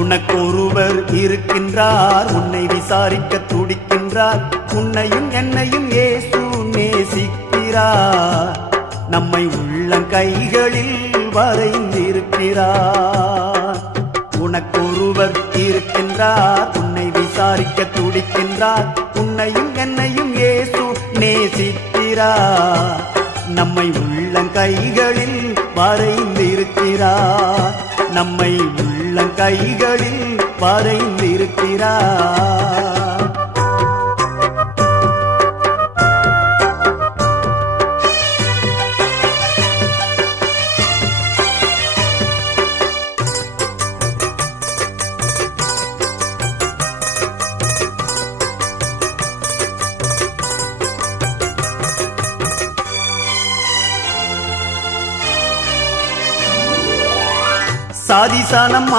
உனக்கொருவர் இருக்கின்றார், உன்னை விசாரிக்க துடிக்கின்றார். உன்னையும் என்னையும் இயேசு நேசிக்கிறார், நம்மை உள்ளங்கைகளில் வரைந்திருக்கிறார். உனக்கொருவர் இருக்கின்றார், உன்னை விசாரிக்க துடிக்கின்றார். உன்னையும் என்னையும் இயேசு நேசிக்கிறார், நம்மை உள்ளங்கைகளில் வரைந்திருக்கிறார். நம்மை உள்ளங்கைகளில் வரைந்திருக்கிறார். சாதிசானம்